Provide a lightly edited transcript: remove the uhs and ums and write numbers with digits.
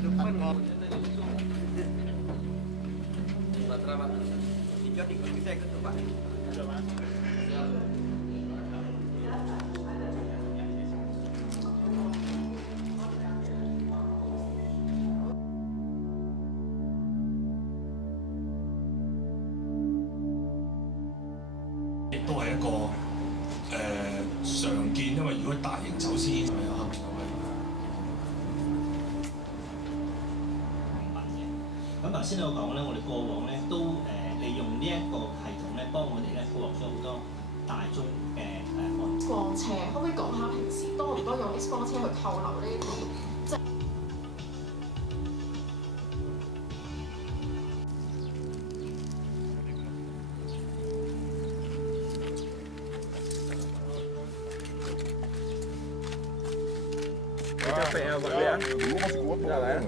depan kok. Pak. Ikut kita ikut tuh Pak.亦都係一個常見，因為如果大型走私就有黑手咁頭先有講咧，我哋過往咧都利用呢一個系統咧，幫我哋咧捕獲咗好多大宗嘅案。X 光車，可唔可以講下平時多唔多用 X 光車去扣留呢啲即係？Capek ya Pak ya? Dulu masih kuat. Udah lah ya.